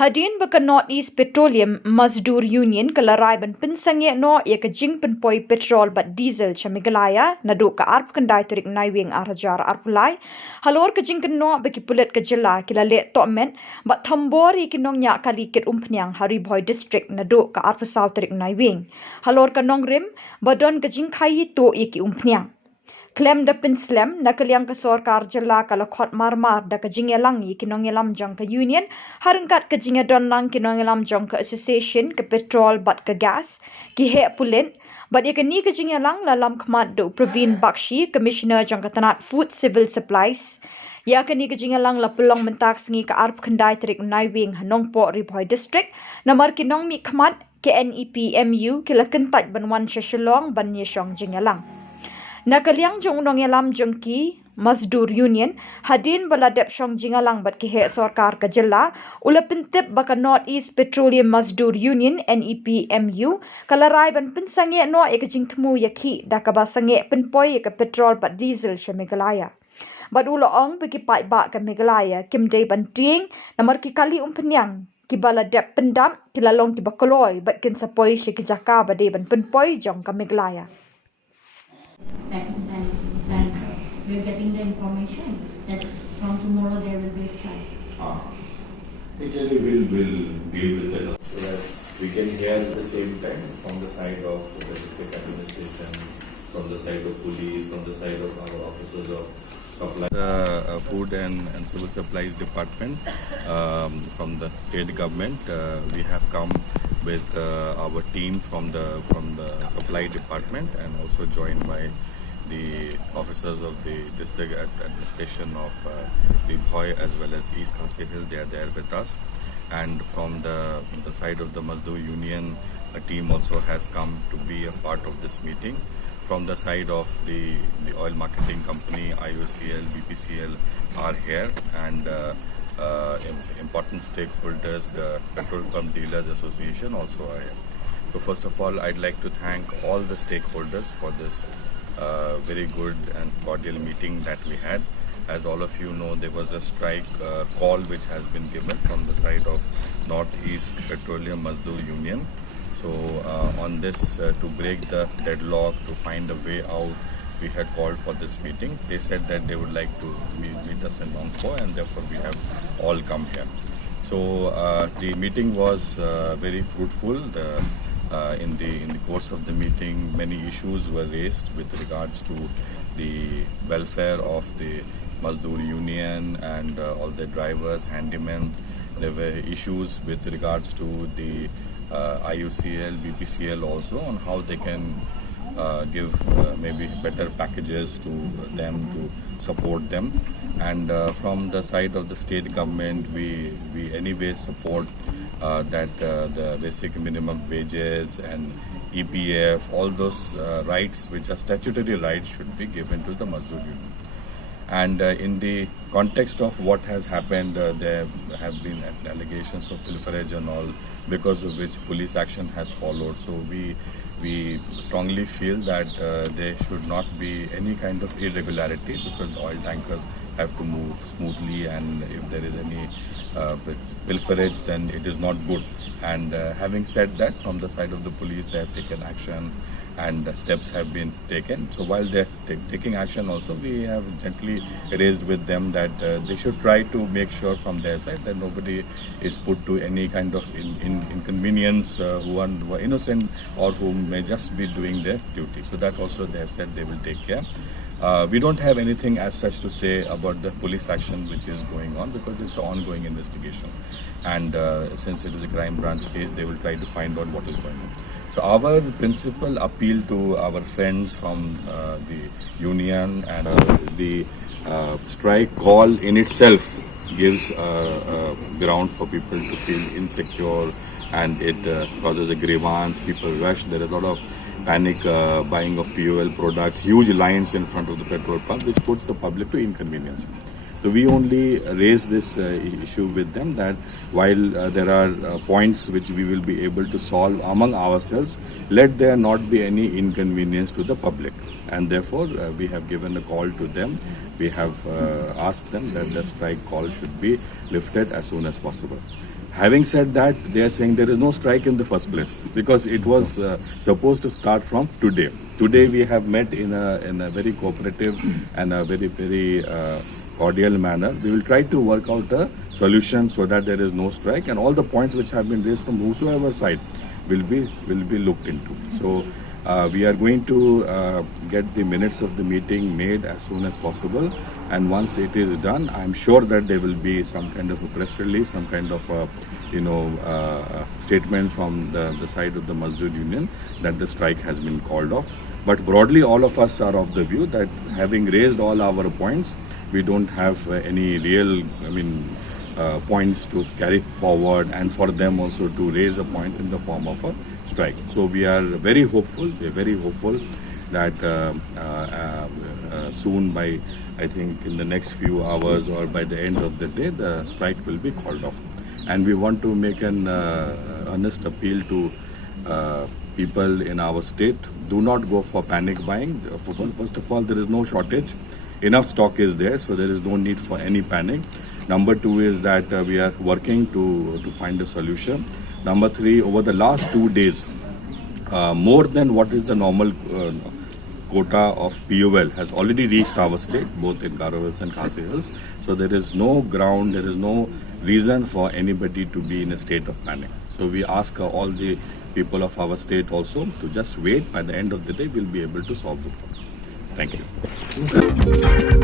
Hadien baka Northeast Petroleum Mazdoor Union kala Ri-Bhoi no ia ka Jingpynoi Petrol bat diesel Sha Meghalaya naduh ka Tarik Naiwieng arhajar arpulai halor ka jingkynnoh bagi Pulit ka Jylla kila lehtohmet bat thombor iki nongniah kali kit umphniang Ri-Bhoi District naduh ka Tarik Naiwieng halor ka nongrim badon ka jingkhaii to iki umphniang Khlem da Khlem na kaliang ka sorkar Jylla kala khot marmar da ka jingelang yi kinongelam jong ka union harengkat ka jingedon lang kinongelam jong ka association ka petrol bat ka gas ki he Pulit bat ya ka ni ka jingelang lalam khmat do Praveen Bakshi commissioner jong ka tanat food civil supplies ya ka ni ka jingelang la pelong mentak sngi ka Tarik Naiwieng Nongpoh Ri-Bhoi District namar ki nongmi khmat ke Nepmu kila kentat banwan Shillong ban yeshong jingelang Nakaliang jong nongelam jong ki Mazdoor Union Hadien baladep shong jingalang bat kihe sorkar ka Jylla ula pintip baka Northeast Petroleum Mazdoor Union Nepmu kala Ri-Bhoi no eka jingtmu yaki da ka basangeh pinpoi ka petrol bat diesel Sha Meghalaya bat ula ong bagi pai ba ka Meghalaya kim day banting namar ki kali umphniang ki baladep pendam ki lalong ki bakoloi bat kin sapoi shi ki jaka ba day ban pinpoi jong ka Meghalaya and we're getting the information that from tomorrow there will be a strike. Actually, we'll deal with it so that we can hear at the same time from the side of the district administration, from the side of police, from the side of our officers of supply. The food and civil supplies department from the state government, we have come with our team from the supply department and also joined by the officers of the district administration of Ri-Bhoi as well as East Khasi Hill. They are there with us, and from the side of the Mazdoor Union, a team also has come to be a part of this meeting. From the side of the oil marketing company, IOCL, BPCL are here, and important stakeholders, the Petrol Pump Dealers Association also are here. So first of all, I'd like to thank all the stakeholders for this very good and cordial meeting that we had. As all of you know, there was a strike call which has been given from the side of Northeast Petroleum Mazdoor Union. So on this, to break the deadlock, to find a way out, we had called for this meeting. They said that they would like to meet us in Nongpoh, and therefore we have all come here. So the meeting was very fruitful. In the course of the meeting, many issues were raised with regards to the welfare of the Mazdoor Union and all the drivers, handymen. There were issues with regards to the IOCL, BPCL also on how they can give maybe better packages to them to support them. And from the side of the state government, we anyway support that the basic minimum wages and EPF, all those rights which are statutory rights should be given to the Mazdoor Union. And in the context of what has happened, there have been allegations of pilferage and all, because of which police action has followed. So we strongly feel that there should not be any kind of irregularity, because oil tankers have to move smoothly, and if there is any pilferage, then it is not good. And having said that, from the side of the police, they have taken action and steps have been taken. So while they're taking action also, we have gently raised with them that they should try to make sure from their side that nobody is put to any kind of inconvenience who are innocent or who may just be doing their duty. So that also they have said they will take care. We don't have anything as such to say about the police action which is going on, because it's an ongoing investigation, and since it is a crime branch case, they will try to find out what is going on. So our principal appeal to our friends from the union, and the strike call in itself gives ground for people to feel insecure, and it causes a grievance. People rush. There is a lot of panic buying of POL products, huge lines in front of the petrol pump, which puts the public to inconvenience. So we only raise this issue with them, that while there are points which we will be able to solve among ourselves, let there not be any inconvenience to the public. And therefore, we have given a call to them. We have asked them that the strike call should be lifted as soon as possible. Having said that, they are saying there is no strike in the first place because it was supposed to start from today. Today we have met in a very cooperative and a very cordial manner. We will try to work out a solution so that there is no strike, and all the points which have been raised from whosoever side will be looked into. So we are going to get the minutes of the meeting made as soon as possible, and once it is done, I'm sure that there will be some kind of a press release, some kind of statement from the side of the Mazdoor union that the strike has been called off. But broadly, all of us are of the view that having raised all our points, we don't have any real, points to carry forward, and for them also to raise a point in the form of a strike. So we are very hopeful. We are very hopeful that soon, by I think in the next few hours or by the end of the day, the strike will be called off. And we want to make an earnest appeal to people in our state. Do not go for panic buying. First of all, there is no shortage. Enough stock is there, so there is no need for any panic. Number two is that we are working to find a solution. Number three, over the last 2 days, more than what is the normal quota of POL has already reached our state, both in Garo Hills and Khasi Hills. So there is no ground, there is no reason for anybody to be in a state of panic. So we ask all the people of our state also to just wait. By the end of the day, we'll be able to solve the problem. Thank you.